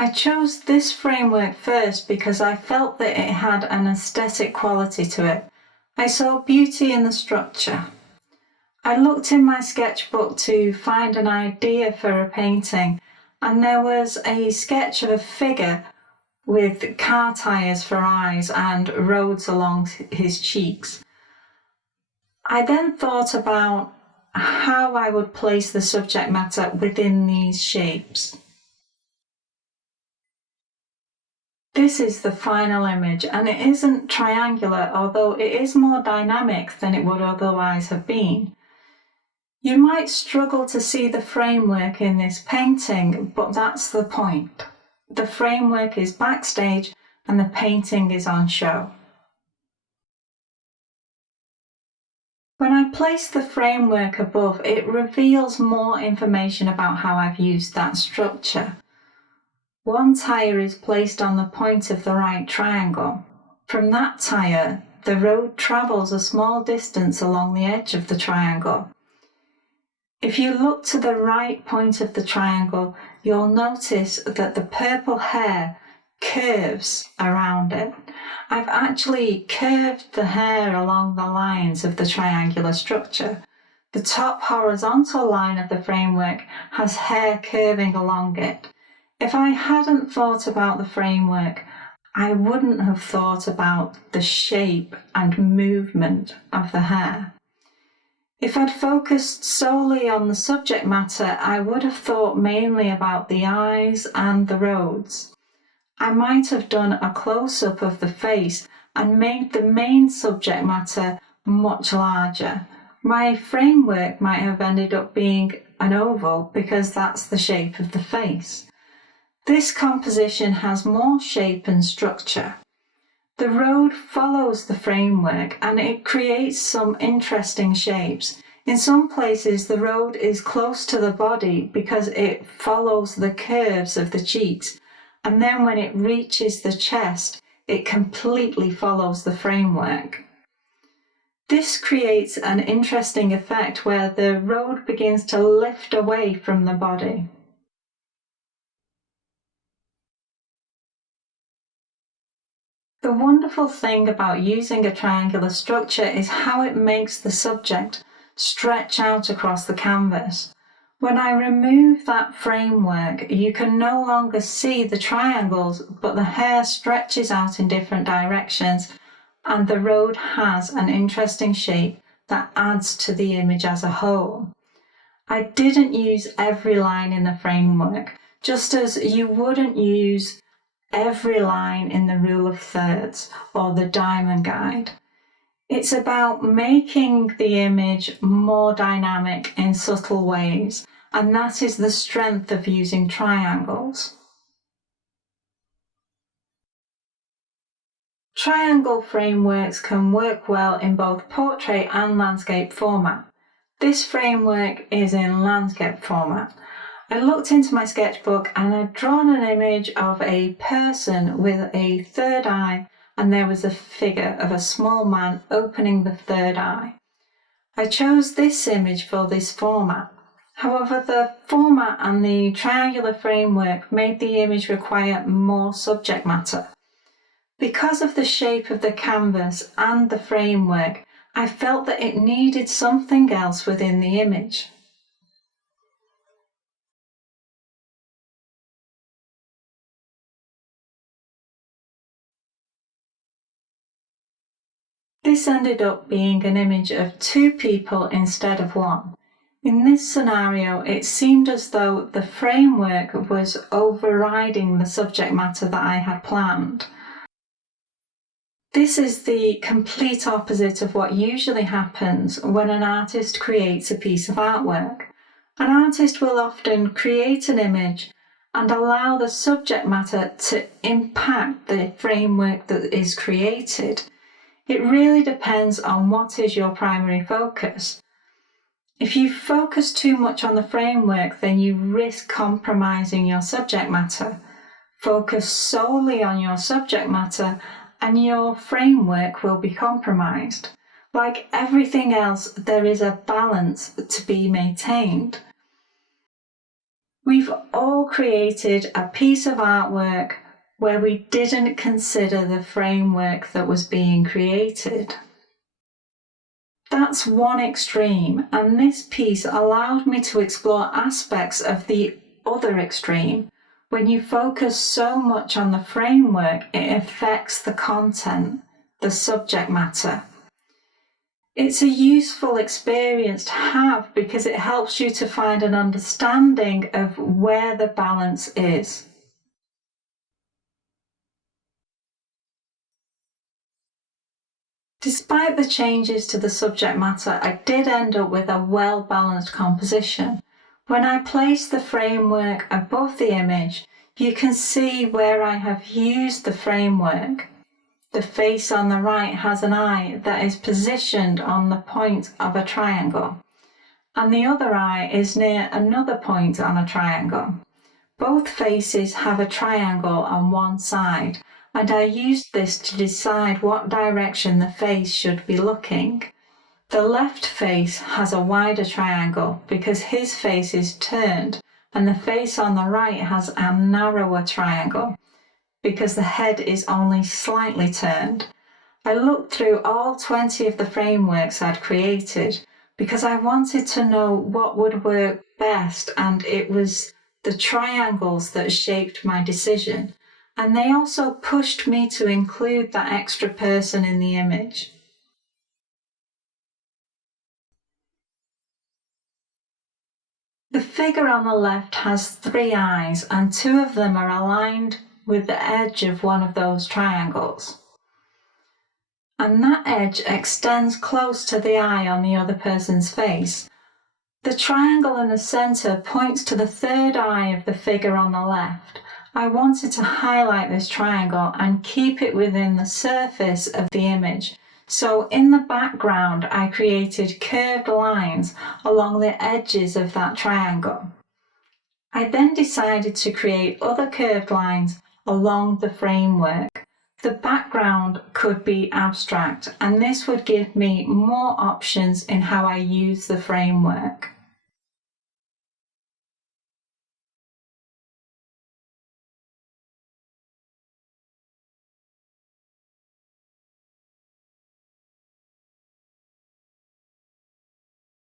I chose this framework first because I felt that it had an aesthetic quality to it. I saw beauty in the structure. I looked in my sketchbook to find an idea for a painting, and there was a sketch of a figure with car tyres for eyes and roads along his cheeks. I then thought about how I would place the subject matter within these shapes. This is the final image, and it isn't triangular, although it is more dynamic than it would otherwise have been. You might struggle to see the framework in this painting, but that's the point. The framework is backstage and the painting is on show. When I place the framework above, it reveals more information about how I've used that structure. One tyre is placed on the point of the right triangle. From that tyre, the road travels a small distance along the edge of the triangle. If you look to the right point of the triangle, you'll notice that the purple hair curves around it. I've actually curved the hair along the lines of the triangular structure. The top horizontal line of the framework has hair curving along it. If I hadn't thought about the framework, I wouldn't have thought about the shape and movement of the hair. If I'd focused solely on the subject matter, I would have thought mainly about the eyes and the roads. I might have done a close-up of the face and made the main subject matter much larger. My framework might have ended up being an oval because that's the shape of the face. This composition has more shape and structure. The road follows the framework and it creates some interesting shapes. In some places, the road is close to the body because it follows the curves of the cheeks, and then when it reaches the chest, it completely follows the framework. This creates an interesting effect where the road begins to lift away from the body. The wonderful thing about using a triangular structure is how it makes the subject stretch out across the canvas. When I remove that framework, you can no longer see the triangles, but the hair stretches out in different directions, and the road has an interesting shape that adds to the image as a whole. I didn't use every line in the framework, just as you wouldn't use every line in the rule of thirds or the diamond guide. It's about making the image more dynamic in subtle ways, and that is the strength of using triangles. Triangle frameworks can work well in both portrait and landscape format. This framework is in landscape format. I looked into my sketchbook and I'd drawn an image of a person with a third eye, and there was a figure of a small man opening the third eye. I chose this image for this format. However, the format and the triangular framework made the image require more subject matter. Because of the shape of the canvas and the framework, I felt that it needed something else within the image. This ended up being an image of two people instead of one. In this scenario, it seemed as though the framework was overriding the subject matter that I had planned. This is the complete opposite of what usually happens when an artist creates a piece of artwork. An artist will often create an image and allow the subject matter to impact the framework that is created. It really depends on what is your primary focus. If you focus too much on the framework, then you risk compromising your subject matter. Focus solely on your subject matter and your framework will be compromised. Like everything else, there is a balance to be maintained. We've all created a piece of artwork where we didn't consider the framework that was being created. That's one extreme, and this piece allowed me to explore aspects of the other extreme. When you focus so much on the framework, it affects the content, the subject matter. It's a useful experience to have because it helps you to find an understanding of where the balance is. Despite the changes to the subject matter, I did end up with a well-balanced composition. When I place the framework above the image, you can see where I have used the framework. The face on the right has an eye that is positioned on the point of a triangle, and the other eye is near another point on a triangle. Both faces have a triangle on one side, and I used this to decide what direction the face should be looking. The left face has a wider triangle because his face is turned, and the face on the right has a narrower triangle because the head is only slightly turned. I looked through all 20 of the frameworks I'd created because I wanted to know what would work best, and it was the triangles that shaped my decision, and they also pushed me to include that extra person in the image. The figure on the left has 3 eyes, and 2 of them are aligned with the edge of one of those triangles. And that edge extends close to the eye on the other person's face. The triangle in the centre points to the 3rd eye of the figure on the left. I wanted to highlight this triangle and keep it within the surface of the image. So in the background, I created curved lines along the edges of that triangle. I then decided to create other curved lines along the framework. The background could be abstract, and this would give me more options in how I use the framework.